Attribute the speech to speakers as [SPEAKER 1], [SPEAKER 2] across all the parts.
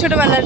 [SPEAKER 1] ছোটবেলার।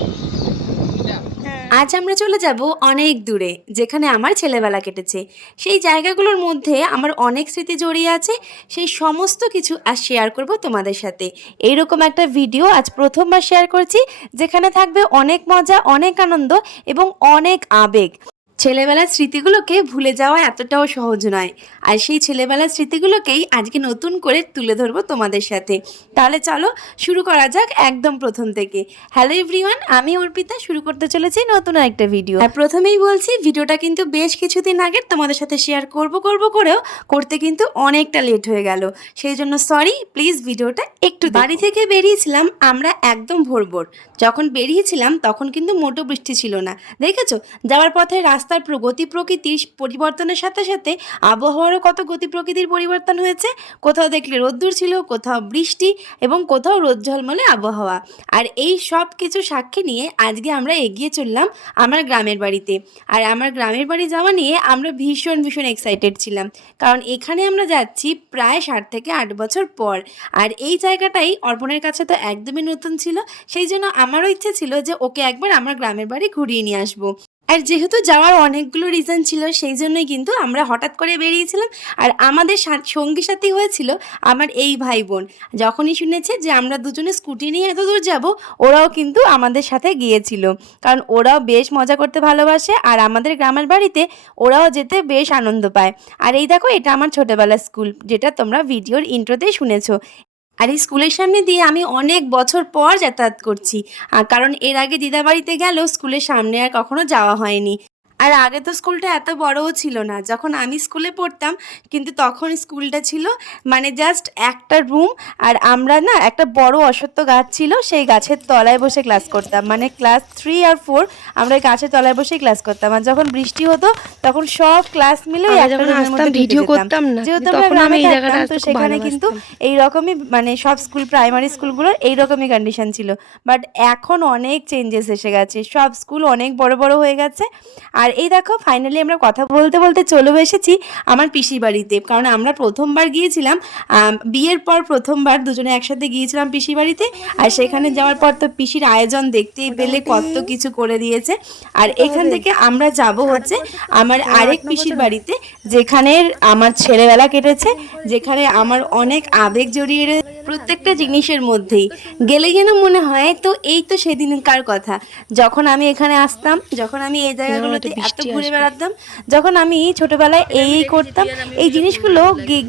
[SPEAKER 2] আজ আমরা চলে যাব অনেক দূরে, যেখানে আমার ছেলেবেলা কেটেছে। সেই জায়গাগুলোর মধ্যে আমার অনেক স্মৃতি জড়িয়ে আছে, সেই সমস্ত কিছু আজ শেয়ার করব তোমাদের সাথে। এইরকম একটা ভিডিও আজ প্রথমবার শেয়ার করছি, যেখানে থাকবে অনেক মজা, অনেক আনন্দ এবং অনেক আবেগ। ছেলেবেলার স্মৃতিগুলোকে ভুলে যাওয়া এতটাও সহজ নয়। আর সেই ছেলেবেলার স্মৃতিগুলোকেই আজকে নতুন করে তুলে ধরবো তোমাদের সাথে। তাহলে চলো শুরু করা যাক একদম প্রথম থেকে। হ্যালো এভরিওয়ান আমি অর্পিতা, শুরু করতে চলেছি নতুন একটা ভিডিও আর প্রথমেই বলছি ভিডিওটা কিন্তু বেশ কিছুদিন আগে তোমাদের সাথে শেয়ার করব করব, করেও করতে কিন্তু অনেকটা লেট হয়ে গেল। সেই জন্য সরি প্লিজ ভিডিওটা একটু বাড়ি থেকে বেরিয়েছিলাম আমরা একদম ভোর ভোর। যখন বেরিয়েছিলাম তখন কিন্তু মোটো বৃষ্টি ছিল না। দেখেছ? যাওয়ার পথে রাস্তার গতি প্রকৃতির পরিবর্তনের সাথে সাথে আবহাওয়ারও কত গতি প্রকৃতির পরিবর্তন হয়েছে? কোথাও দেখলে রোদ্দুর ছিল, কোথাও বৃষ্টি এবং কোথাও রোদ ঝলমলে আবহাওয়া। আর এই সব কিছু সাক্ষী নিয়ে আজকে আমরা এগিয়ে চললাম আমার গ্রামের বাড়িতে। আর আমার গ্রামের বাড়ি যাওয়া নিয়ে আমরা ভীষণ ভীষণ এক্সাইটেড ছিলাম। কারণ এখানে আমরা যাচ্ছি প্রায় ষাট থেকে আট বছর পর। আর এই জায়গাটাই অর্পণের কাছে তো একদমই নতুন ছিল। সেই জন্য আমারও ইচ্ছে ছিল যে ওকে একবার আমার গ্রামের বাড়ি ঘুরিয়ে নিয়ে আসব। আর যেহেতু যাওয়ার অনেকগুলো রিজন ছিল, সেই জন্যই কিন্তু আমরা হঠাৎ করে বেরিয়েছিলাম। আর আমাদের সঙ্গী সাথী হয়েছিল আমার এই ভাই বোন যখনই শুনেছে যে আমরা দুজনে স্কুটি নিয়ে এত দূর যাব, ওরাও কিন্তু আমাদের সাথে গিয়েছিল। কারণ ওরাও বেশ মজা করতে ভালোবাসে আর আমাদের গ্রামের বাড়িতে ওরাও যেতে বেশ আনন্দ পায়। আর এই দেখো, এটা আমার ছোটোবেলার স্কুল যেটা তোমরা ভিডিওর ইন্ট্রোতেই শুনেছো। আর এই স্কুলের সামনে দিয়ে আমি অনেক বছর পর যাতায়াত করছি। কারণ এর আগে দিদাবাড়িতে গেলেও স্কুলের সামনে আর কখনো যাওয়া হয়নি। আর আগে তো স্কুলটা এত বড়ও ছিল না। যখন আমি স্কুলে পড়তাম কিন্তু তখন স্কুলটা ছিল মানে জাস্ট একটা রুম আর আমরা না একটা বড় অশ্বত্থ গাছ ছিল সেই গাছের তলায় বসে ক্লাস করতাম। মানে ক্লাস থ্রি আর ফোর আমরা গাছের তলায় বসে ক্লাস করতাম। আর যখন বৃষ্টি হতো তখন সব ক্লাস মিলে
[SPEAKER 1] ভিডিও করতাম না
[SPEAKER 2] যেহেতু আমরা তো সেখানে কিন্তু এইরকমই মানে সব স্কুল প্রাইমারি স্কুলগুলোর এইরকমই কন্ডিশন ছিল। বাট এখন অনেক চেঞ্জেস এসে গেছে। সব স্কুল অনেক বড় বড় হয়ে গেছে। আর এই দেখো ফাইনালি আমরা কথা বলতে বলতে চলেও এসেছি আমার পিসির বাড়িতে। কারণ আমরা প্রথমবার গিয়েছিলাম বিয়ের পর প্রথমবার দুজনে একসাথে গিয়েছিলাম পিসির বাড়িতে। আর সেখানে যাওয়ার পর তো পিসির আয়োজন দেখতেই পেলে, কত কিছু করে দিয়েছে। আর এখান থেকে আমরা যাব হচ্ছে আমার আরেক পিসির বাড়িতে যেখানে আমার ছেলেবেলা কেটেছে, যেখানে আমার অনেক আবেগ জড়িয়ে রয়েছে প্রত্যেকটা জিনিসের মধ্যেই। গেলে যেন মনে হয় তো এই তো সেদিনকার কথা? যখন আমি এখানে আসতাম যখন আমি এই জায়গাগুলোতে এত ঘুরে বেড়াতাম যখন আমি ছোটবেলায় এই এই করতাম এই জিনিসগুলো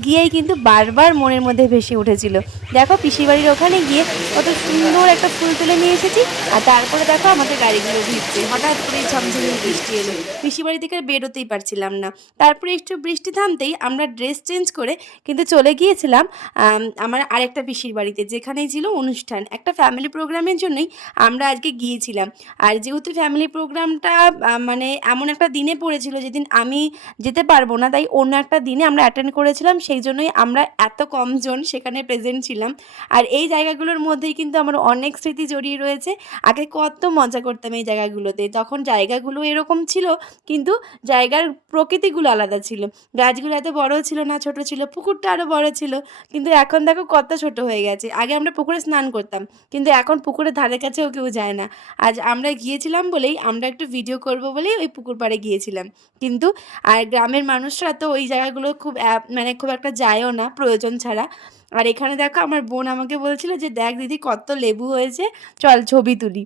[SPEAKER 2] গিয়েই কিন্তু বারবার মনের মধ্যে ভেসে উঠেছিল। দেখো পিসি বাড়ির ওখানে গিয়ে কত সুন্দর একটা ফুল তুলে নিয়ে এসেছি আর তারপরে দেখো আমাদের গাড়িগুলো ভিজছে। হঠাৎ করে ঝমঝমিয়ে বৃষ্টি এলো। পিসি বাড়ি থেকে বেরোতেই পারছিলাম না। তারপরে একটু বৃষ্টি থামতেই আমরা ড্রেস চেঞ্জ করে কিন্তু চলে গিয়েছিলাম আমার আরেকটা পিসির বাড়িতে যেখানেই ছিল অনুষ্ঠান। একটা ফ্যামিলি প্রোগ্রামের জন্যই আমরা আজকে গিয়েছিলাম। আর যেহেতু ফ্যামিলি প্রোগ্রামটা মানে এমন একটা দিনে পড়েছিল যেদিন আমি যেতে পারব না, তাই অন্য একটা দিনে আমরা অ্যাটেন্ড করেছিলাম, সেই জন্যই আমরা এত কমজন সেখানে প্রেজেন্ট ছিলাম। আর এই জায়গাগুলোর মধ্যেই কিন্তু আমার অনেক স্মৃতি জড়িয়ে রয়েছে। আগে কত মজা করতাম এই জায়গাগুলোতে। তখন জায়গাগুলো এরকম ছিল, কিন্তু জায়গার প্রকৃতিগুলো আলাদা ছিল। গাছগুলো এত বড় ছিল না, ছোট ছিল, পুকুরটা আরও বড় ছিল, কিন্তু এখন দেখো কত ছোট। হয়ে গেছে। আগে আমরা পুকুরে স্নান করতাম, কিন্তু এখন পুকুরের ধারে কাছেও কেউ যায় না। আজ আমরা গিয়েছিলাম বলেই আমরা একটু ভিডিও করব বলেই ওই পুকুর পাড়ে গিয়েছিলাম। কিন্তু আর গ্রামের মানুষরা তো ওই জায়গাগুলো খুব মানে খুব একটা যায়ও না, প্রয়োজন ছাড়া। আর এখানে দেখো আমার বোন আমাকে বলছিল যে, দেখ দিদি কত লেবু হয়েছে, চল ছবি তুলি।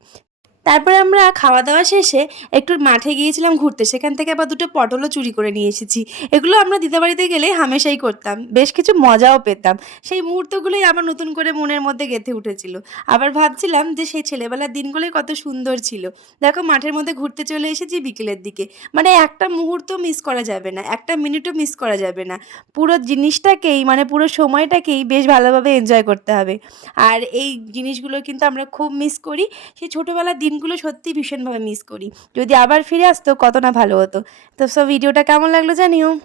[SPEAKER 2] তারপরে আমরা খাওয়া দাওয়া শেষে একটু মাঠে গিয়েছিলাম ঘুরতে। সেখান থেকে আবার দুটো পটলও চুরি করে নিয়ে এসেছি। এগুলো আমরা দিদাবাড়িতে গেলে হামেশাই করতাম। বেশ কিছু মজাও পেতাম। সেই মুহূর্তগুলোই আবার নতুন করে মনের মধ্যে গেঁথে উঠেছিল। আবার ভাবছিলাম যে সেই ছেলেবেলার দিনগুলোই কত সুন্দর ছিল। দেখো, মাঠের মধ্যে ঘুরতে চলে এসেছি বিকেলের দিকে। মানে একটা মুহূর্ত মিস করা যাবে না, একটা মিনিটও মিস করা যাবে না। পুরো জিনিসটাকেই মানে পুরো সময়টাকেই বেশ ভালোভাবে এনজয় করতে হবে। আর এই জিনিসগুলো কিন্তু আমরা খুব মিস করি। সেই ছোটোবেলার দিনগুলো সত্যি ভীষণভাবে মিস করি। যদি আবার ফিরে আসতো, কত না ভালো হতো। তো সব ভিডিওটা কেমন লাগল জানিও?